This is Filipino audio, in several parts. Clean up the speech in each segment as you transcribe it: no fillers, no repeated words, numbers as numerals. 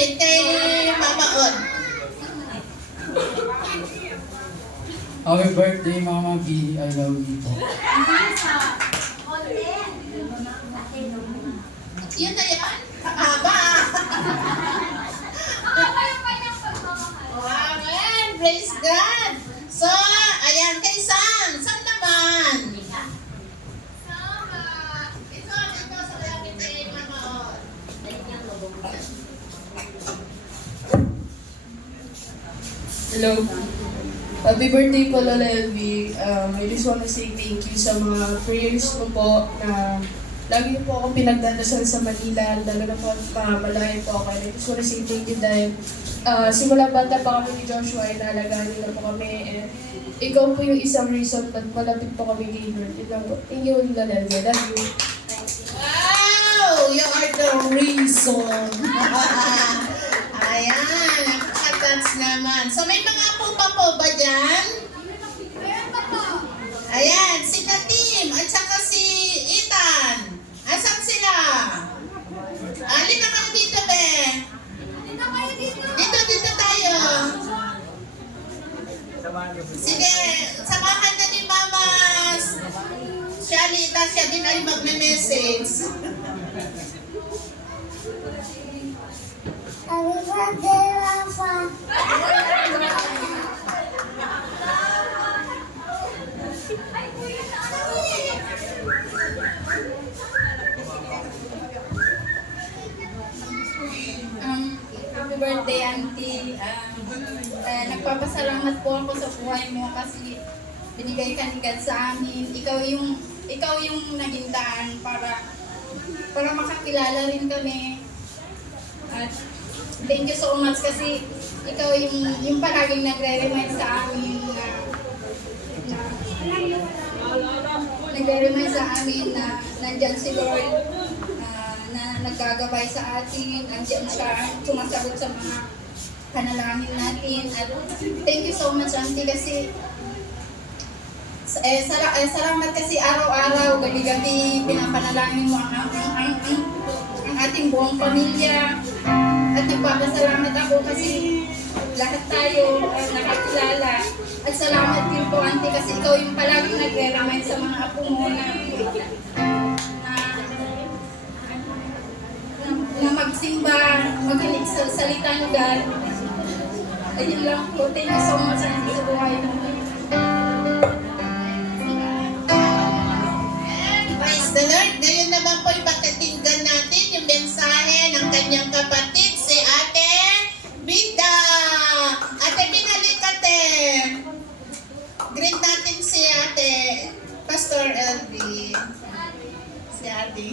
malapit kay Mama On. Happy birthday, Mama B. I love you po. Yun na yan? Haba. Amen. Praise God. So, ayan kay Sam. Sam naman. Ito sa lapit kay Mama On. Hello. Happy birthday po, Lola LV. I just want to say thank you sa mga prayers ko po na lagi niyo po ako pinagdadasal sa Manila, lalo na po malayo po ako. I just want to say thank you dahil simula bata pa kami ni Joshua, inalagaan niyo na po kami. And ikaw po yung isang reason ba't malapit po kami kay Lord. Yun lang po. Thank you, Lola LV. I love you. Wow! You are the reason. Ayan. Nakaka-touch naman. So, may mga apo pa po ba dyan? Ayan. Si Natim at saka si Ethan. Asan sila? Alin na kayo dito, be? Dito tayo. Sige. Samahan na ni Mama Shalita. Siya din ay magme-message. Happy birthday, Rafa. Happy birthday, Auntie. Nagpapasalamat po ako sa buhay mo kasi binigay ka ni God sa amin. Ikaw yung naging daan para makakilala rin kami. At thank you so much kasi ikaw yung palaging nagre-remind sa amin na nandyan si Lord, na naggagabay sa atin, nandyan siya, sumasagot sa mga panalangin natin. At thank you so much, Auntie, kasi salamat kasi araw-araw, gabi-gabi, pinapanalangin mo ang ating buong pamilya. At nagpapasalamat ako kasi lahat tayo nakakilala. At salamat din po, Auntie, kasi ikaw yung palaging nagre-remind sa mga apo mo na magsimba, makinig sa salita ni God. Ayun lang po. Thank you so much, Auntie, sa buhay mo. Praise the Lord. Ngayon naman po ipakinggan natin yung mensahe ng kanyang kapatid, si Ate Bida. Ate Binalikate. Greet natin si Ate Pastor LB. Si Ate.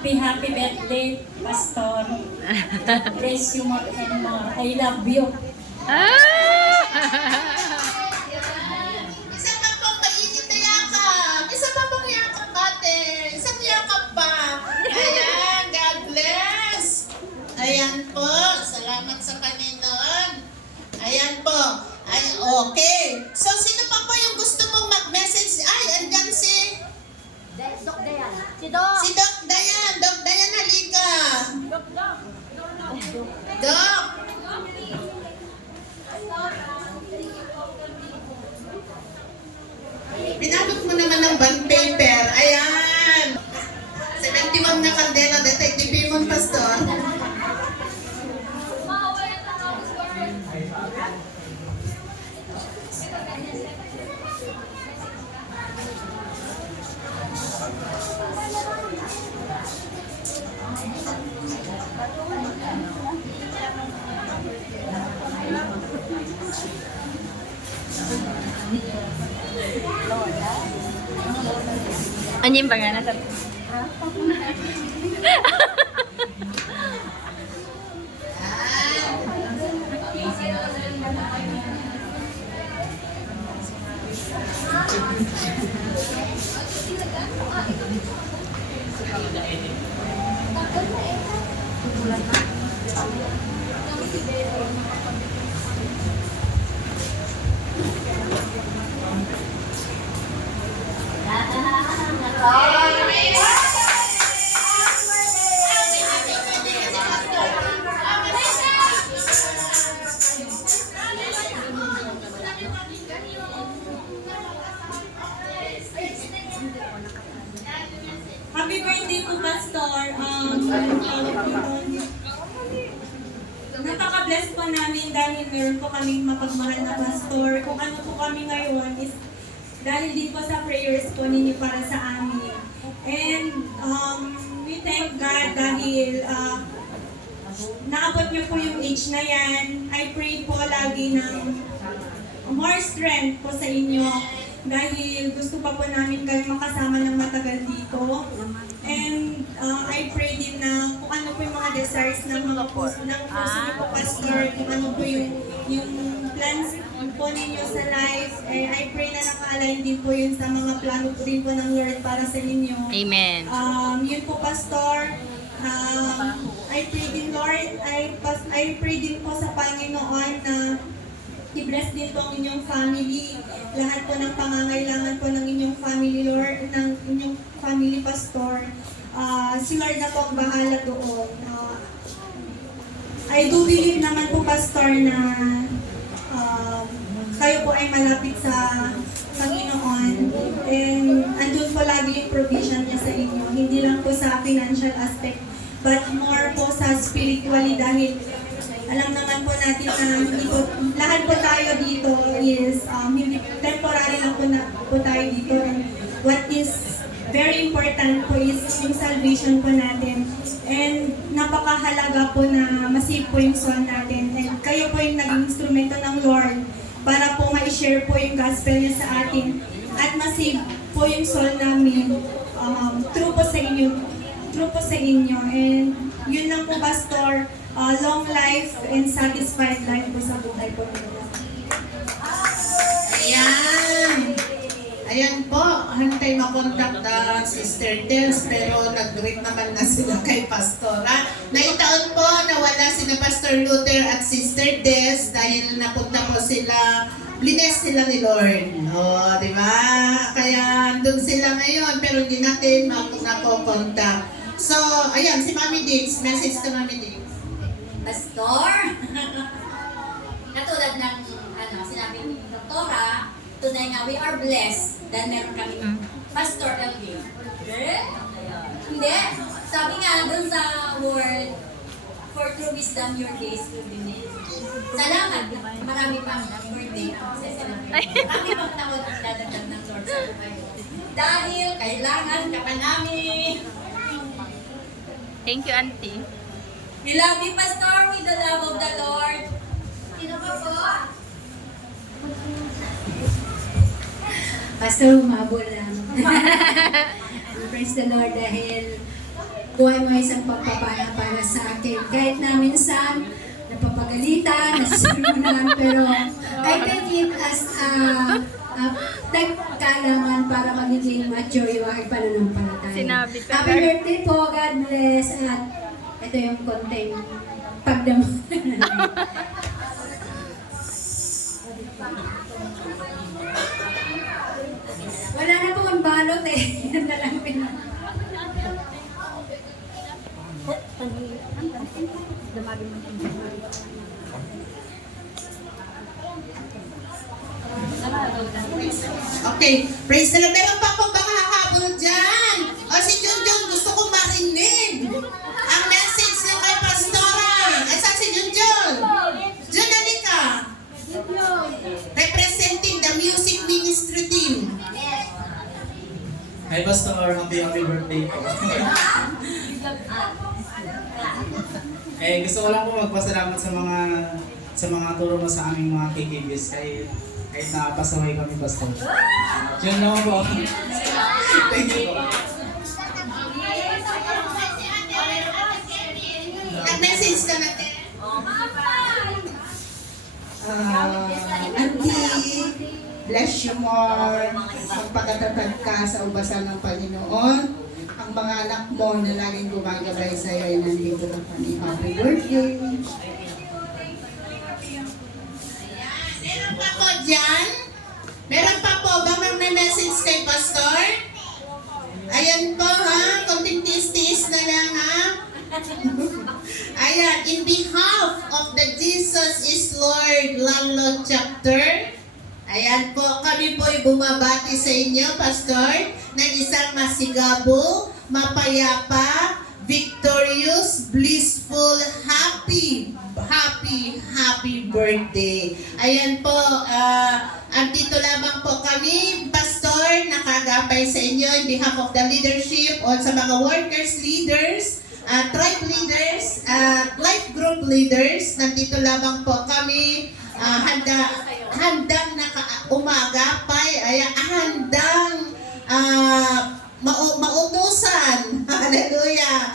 Happy birthday, Pastor. Bless you more and more. I love you. Isa pa pong mainit na yakap. Isa pa pong yakap, ate. Isang yakap pa. Ayan, God bless. Ayan po. Salamat sa Panginoon. Ayan po. Ay, okay. So, sino pa po yung gusto mong mag-message? Ay, andyan si Doc Dayan. Si Doc. Si Doc Dayan. Doc Dayan, halika. Doc. Pinalot mo naman ng bond paper. Ayan. 71 na kandela. Detective Pimon, Pastor. Anjing pangalan sa Happy birthday po, Pastor. Napaka-bless po namin dahil meron po kaming mapagmahal na pastor. Kung ano po kami ngayon is dahil din po sa prayers po ninyo para sa amin. And we thank God dahil naabot niyo po yung age na yan. I pray po lagi ng more strength po sa inyo dahil gusto pa po namin kayo makasama ng matagal dito. And I pray din na kung ano po yung mga desires ng mga puso niyo po, Pastor, kung ano po yung plans po ninyo sa life, I pray na naka-align din po yun sa mga plano po rin po ng Lord para sa inyo. Amen. Yun po, Pastor. I pray din, Lord, I pray din po sa Panginoon na i-bless din po ang inyong family, lahat po ng pangangailangan po ng inyong family, Lord, ng inyong family, Pastor. Si Lord na po ang bahala doon. I do believe naman po, Pastor, na kayo po ay malapit sa Panginoon. And andun po lagi yung provision niya sa inyo. Hindi lang po sa financial aspect, but more po sa spiritually dahil alam naman po natin na hindi po, lahat po tayo dito is hindi temporary lang po tayo dito. And what is very important po is yung salvation po natin. And napakahalaga po na masave po yung soul natin. And kayo po yung naging instrumento ng Lord para po ma-share po yung gospel niya sa atin at masave po yung soul namin through po sa inyo. And yun lang po, Pastor. Long life and satisfied life po sa buhay po nila. Ayan. Ayan po, hantay makontak na Sister Des, pero nag-greet naman na sila kay Pastora. Naitaon po nawala sila Pastor Luther at Sister Des dahil napunta po sila, blines sila ni Lord. O, di ba? Kaya doon sila ngayon, pero hindi natin nakokontak. So, ayan, si Mami Diggs, message to Mami Diggs. Pastor, katulad ng sinabi ni Doktora, tunay nga we are blessed dahil meron kami Pastor Elvin. Hindi. Sabi nga dun sa word, for true wisdom your days will be made. Salamat. Marami pang birthday ang celebrate. Marami pang taon ang dadagdag ng Lord sa buhay. Dahil kailangan ka pa namin. Thank you, Auntie. We love you, Pastor, with the love of the Lord. Sino pa po? Pastor, humabol lang. Praise the Lord dahil buhay mo isang pagpapala para sa akin. Kahit na minsan, napapagalitan, nasimulan, pero I take it as nagkalaman para magiging mature yung aking pananampalataya. Sinabi ko. Happy birthday po, God bless, at ito yung konting pagdamot. Wala na po ang balot eh. Yan na lang pinag. Okay, praise the Lord. Meron pa po baka hahabol dyan. O si Junjun, gusto ko marinig ang message niyo kay Pastora. Saan si Junjun? Jun, halika. Representing the music ministry team. Hi, Pastor. Happy birthday po. Gusto ko lang po magpasalamat sa mga turo mo sa aming mga KKBs kahit nakapasaway kami, Pastor. Yun lang po. Thank you po. Nag-message ka natin. Auntie, bless you more. Magpakatatag ka sa ubasan ng Panginoon. Ang mga anak mo na laging gumagabay sa iyo ay nandito na kami. Happy birthday. Meron pa po dyan? Meron pa po ba may message kay Pastor? Ayan, in behalf of the Jesus is Lord Lallo Chapter, ayan po, kami po ay bumabati sa inyo, Pastor, ng isang masigabo, mapayapa, victorious, blissful, happy birthday. Ayan po, andito lamang po kami, Pastor, nakagapay sa inyo in behalf of the leadership o sa mga workers, leaders, tribe leaders, life group leaders. Nandito lamang po kami, handang umagapay, handang mautusan. Hallelujah.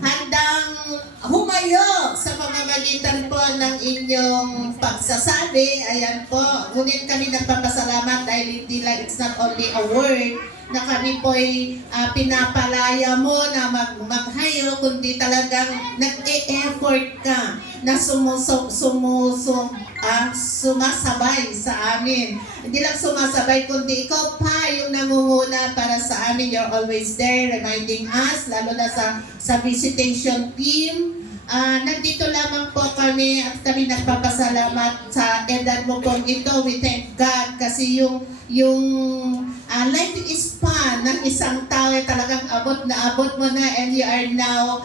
Handang humayo sa pamamagitan po ng inyong pagsasabi. Ayan po. Ngunit kami nagpapasalamat dahil hindi lang, it's not only a word na kami po'y pinapalaya mo na maghayo, kundi talagang nag-e-effort ka na sumasabay sa amin. Hindi lang sumasabay, kundi ikaw pa yung nangunguna para sa amin. You're always there, reminding us, lalo na sa visitation team. Nandito lamang po kami at kami nagpapasalamat sa edad mo pong ito. We thank God kasi yung life is fun ng isang tao talagang abot mo na and you are now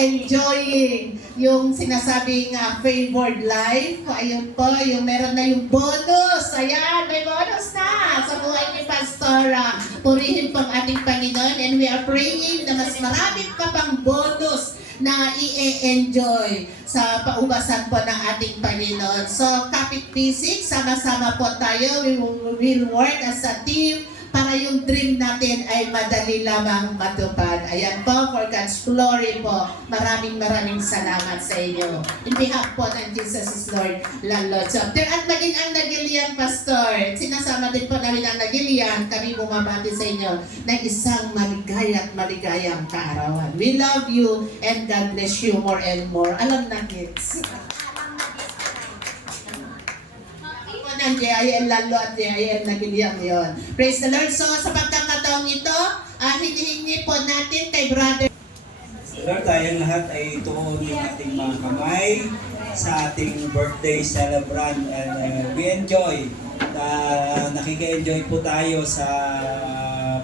enjoying yung sinasabing favored life. Ayun po, yung meron na yung bonus. Ayan, may bonus na sa buhay ni Pastora. Purihin po ang ating Panginoon and we are praying na mas marami pa pang bonus na i-enjoy sa paubasan po ng ating Panginoon. So, Kapit P6, sama-sama po tayo. We will work as a team para yung dream natin ay madali lamang matupad. Ayan po, for God's glory po. Maraming salamat sa inyo. In behalf po ng Jesus is Lord Lallo Chapter. At maging ang Nagilian Pastor, sinasama din po namin ang Nagilian. Kami bumabati sa inyo ng isang maligayang kaarawan. We love you and God bless you more and more. Alam na, kids. Ng JIL Lallo at JIL Nagilian yon. Praise the Lord. So sa pagkakataong ito, hinihingi po natin kay Brother. Lord, tayong lahat ay tuon yung ating mga kamay sa ating birthday celebrant and we enjoy. Nakika-enjoy po tayo sa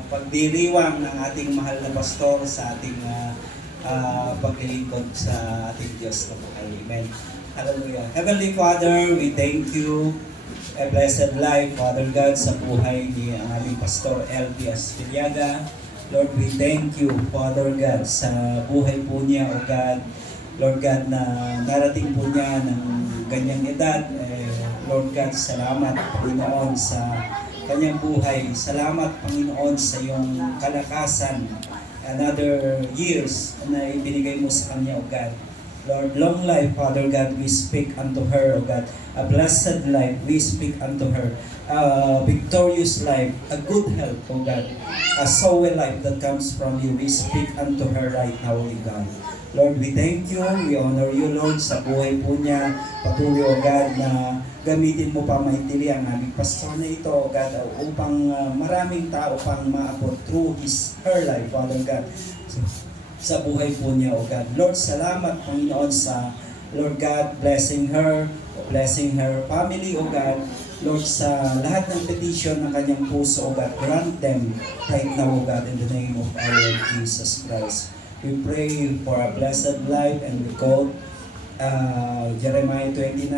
pagdiriwang ng ating mahal na pastor sa ating paglilingkod sa ating Diyos na buhay. Amen. Hallelujah. Heavenly Father, we thank you. A blessed life, Father God, sa buhay ni aming Pastor L.P. Astiliaga. Lord, we thank you, Father God, sa buhay po niya, O God. Lord God, na narating po niya ng ganyang edad. Lord God, salamat, Panginoon, sa kanyang buhay. Salamat, Panginoon, sa iyong kalakasan. Another years na ibinigay mo sa kanya, O God. Lord, long life, Father God, we speak unto her, O God. A blessed life, we speak unto her. A victorious life, a good health, O God. A soul life that comes from you, we speak unto her right now, O God. Lord, we thank you, we honor you, Lord, sa buhay po niya. Patuloy, O God, na gamitin mo pa maitili ang aming pastor na ito, O God, upang maraming tao pang maabot through her life, Father God. Sa buhay po niya, O God. Lord, salamat, Panginoon, sa Lord God, blessing her family, O God. Lord, sa lahat ng petition ng kanyang puso, O God, grant them right now, O God, in the name of our Lord Jesus Christ. We pray for a blessed life and we quote Jeremiah 29.